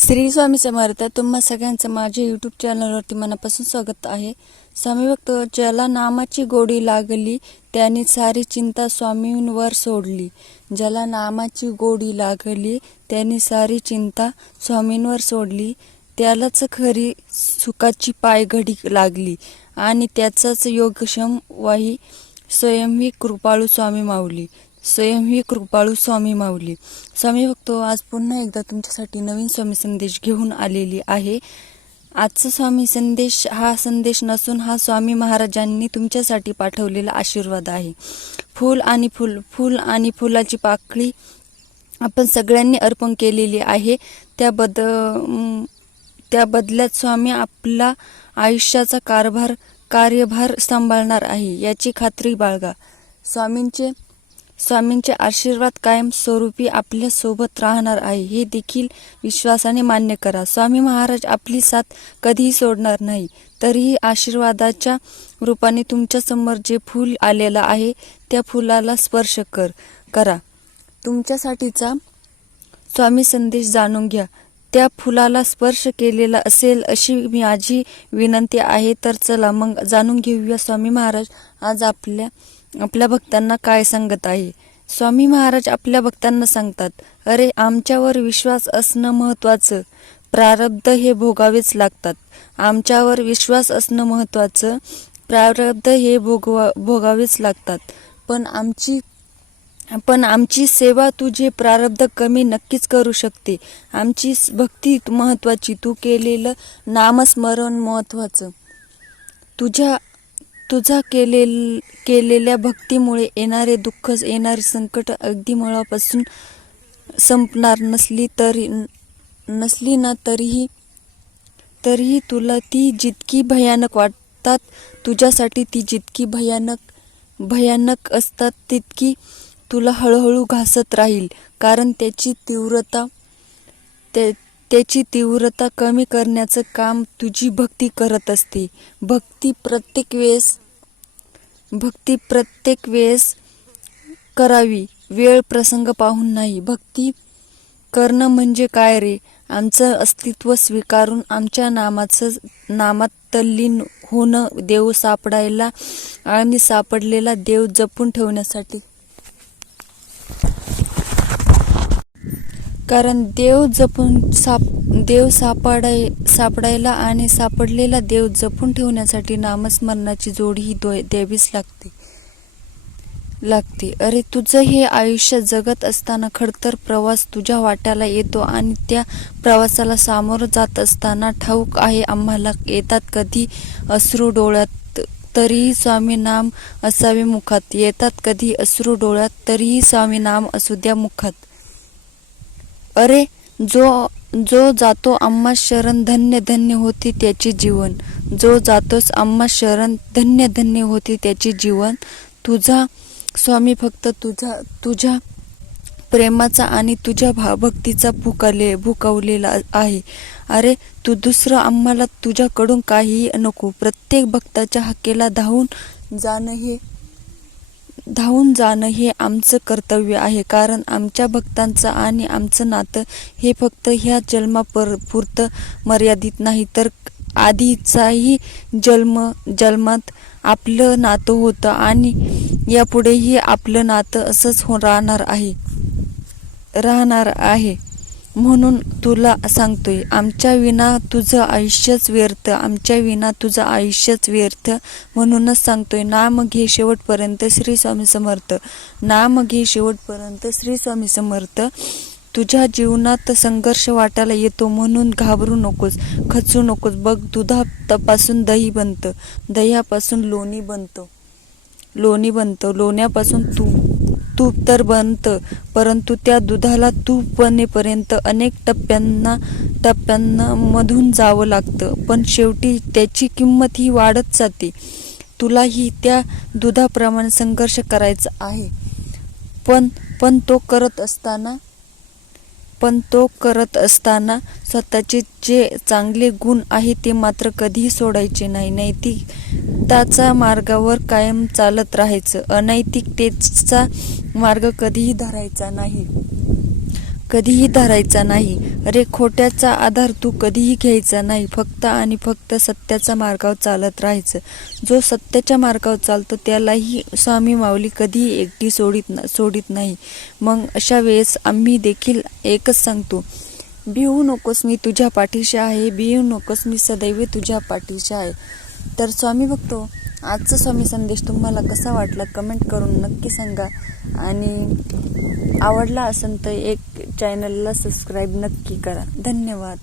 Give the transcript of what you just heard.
श्री स्वामी समर्थ तुम्हा सगळ्यांचं माझ्या यूट्यूब चॅनलवरती मनापासून स्वागत आहे. स्वामी भक्त ज्याला नामाची गोडी लागली त्याने सारी चिंता स्वामींवर सोडली. ज्याला नामाची गोडी लागली त्याने सारी चिंता स्वामींवर सोडली. त्यालाच खरी सुखाची पायघडी लागली आणि त्याचाच योगक्षम वाही स्वयंही कृपाळू स्वामी माऊली. स्वयंही कृपाळू स्वामी माऊली. स्वामी भक्तो आज पुन्हा एकदा तुमच्यासाठी नवीन स्वामी संदेश घेऊन आलेली आहे. आजचा स्वामी संदेश हा संदेश नसून हा स्वामी महाराजांनी तुमच्यासाठी पाठवलेला आशीर्वाद आहे. फूल आणि फुल फूल आणि फुलाची पाकळी आपण सगळ्यांनी अर्पण केलेली आहे. त्या बद त्या बदल्यात स्वामी आपला आयुष्याचा कारभार कार्यभार सांभाळणार आहे याची खात्री बाळगा. स्वामींचे स्वामींचे आशीर्वाद कायम स्वरूपी आपल्यासोबत राहणार आहे हे देखील विश्वासाने मान्य करा. स्वामी महाराज आपली साथ कधीही सोडणार नाही तरीही आशीर्वादाच्या रूपाने तुमच्यासमोर जे फूल आलेलं आहे त्या फुलाला स्पर्श कर करा. तुमच्यासाठीचा स्वामी संदेश जाणून घ्या. त्या फुलाला स्पर्श केलेला असेल अशी माझी विनंती आहे तर चला मग जाणून घेऊया. स्वामी महाराज आज आपल्या आपल्या भक्तांना काय सांगत आहे? स्वामी महाराज आपल्या भक्तांना सांगतात अरे आमच्यावर विश्वास असणं महत्त्वाचं. प्रारब्ध हे भोगावेच लागतात. आमच्यावर विश्वास असणं महत्त्वाचं. प्रारब्ध हे भोगवा भोगावेच लागतात. पण आमची पण आमची सेवा तुझे प्रारब्ध कमी नक्कीच करू शकते. आमची भक्ती महत्वाची तू केलेलं नामस्मरण महत्वाचं तुझ्या तुझा केलेल केलेल्या भक्तीमुळे येणारे दुःख येणारे संकट अगदी मुळापासून संपणार नसली तरी नसली ना तरीही तरीही तुला ती जितकी भयानक वाटतात तुझ्यासाठी ती जितकी भयानक भयानक असतात तितकी तुला हळूहळू घासत राहील. कारण त्याची तीव्रता ते त्याची तीव्रता कमी करण्याचं काम तुझी भक्ती करत असते. भक्ती प्रत्येक वेळेस भक्ती प्रत्येक वेळेस करावी. वेळ प्रसंग पाहून नाही. भक्ती करणं म्हणजे काय रे? आमचं अस्तित्व स्वीकारून आमच्या नामाचं नामात तल्लीन होणं देव सापडायला आणि सापडलेला देव जपून ठेवण्यासाठी कारण देव जपून साप देव सापडाय सापडायला आणि सापडलेला देव जपून ठेवण्यासाठी नामस्मरणाची जोडी ही द्यावीच लागते. लागते. अरे तुझं हे आयुष्य जगत असताना खडतर प्रवास तुझ्या वाट्याला येतो आणि त्या प्रवासाला सामोरं जात असताना ठाऊक आहे आम्हाला येतात कधी अश्रू डोळ्यात तरीही स्वामी नाम असावे मुखात. येतात कधी अश्रू डोळ्यात तरीही स्वामी नाम असू द्या मुखात. अरे जो जो जातो आम्हा शरण धन्य धन्य होती त्याचे जीवन. जो जातोस आम्हा शरण धन्य धन्य होती त्याचे जीवन. तुझा स्वामी फक्त तुझा तुझ्या प्रेमाचा आणि तुझ्या भावभक्तीचा भुकाले भुकावलेला आहे. अरे तू दुसरं आम्हाला तुझ्याकडून काहीही नको. प्रत्येक भक्ताच्या हक्केला धावून जाणं हे धावून जाणं हे आमचं कर्तव्य आहे. कारण आमच्या भक्तांचं आणि आमचं नातं हे फक्त ह्या जन्मापर पुरतं मर्यादित नाही. तर आधीचाही जन्म जन्मात आपलं नातं होतं आणि यापुढेही आपलं नातं असंच हो राहणार आहे. राहणार आहे. म्हणून तुला सांगतोय आमच्या विना तुझं आयुष्यच व्यर्थ आमच्या विना तुझं आयुष्यच व्यर्थ म्हणूनच सांगतोय नाम घे शेवटपर्यंत श्री स्वामी समर्थ. नाम घे शेवटपर्यंत श्री स्वामी समर्थ. तुझ्या जीवनात संघर्ष वाटायला येतो म्हणून घाबरू नकोस खचू नकोस. बघ दुधापासून दही बनतं दह्यापासून लोणी बनतं लोणी बनतं लोण्यापासून तूप तूप तर बनतं परंतु त्या दुधाला तूप बनेपर्यंत अनेक टप्प्यांना टप्प्यांना मधून जावं लागतं. पण शेवटी त्याची किंमत ही वाढत जाते. तुलाही त्या दुधाप्रमाणे संघर्ष करायचा आहे. पण पण तो करत असताना पण तो करत असताना स्वतःचे जे चांगले गुण आहे ते मात्र कधीही सोडायचे नाही. नैतिकताचा मार्गावर कायम चालत राहायचं. अनैतिकतेचा मार्ग कधीही धरायचा नाही. कधीही धरायचा नाही. अरे खोट्याचा आधार तू कधीही घ्यायचा नाही. फक्त आणि फक्त सत्याचा मार्गावर चालत राहायचं. जो सत्याच्या मार्गावर चालतो त्यालाही स्वामी माऊली कधीही एकटी सोडित ना सोडित नाही. मग अशा वेळेस आम्ही देखील एकच सांगतो. भिवू नकोस मी तुझ्या पाठीशी आहे भिवू नकोस मी सदैव तुझ्या पाठीशी आहे. तर स्वामी बघतो आजचा स्वामी संदेश तुम्हाला कसा वाटला कमेंट करून नक्की सांगा. आणि आवडला असेल तर एक चॅनलला सबस्क्राईब नक्की करा. धन्यवाद.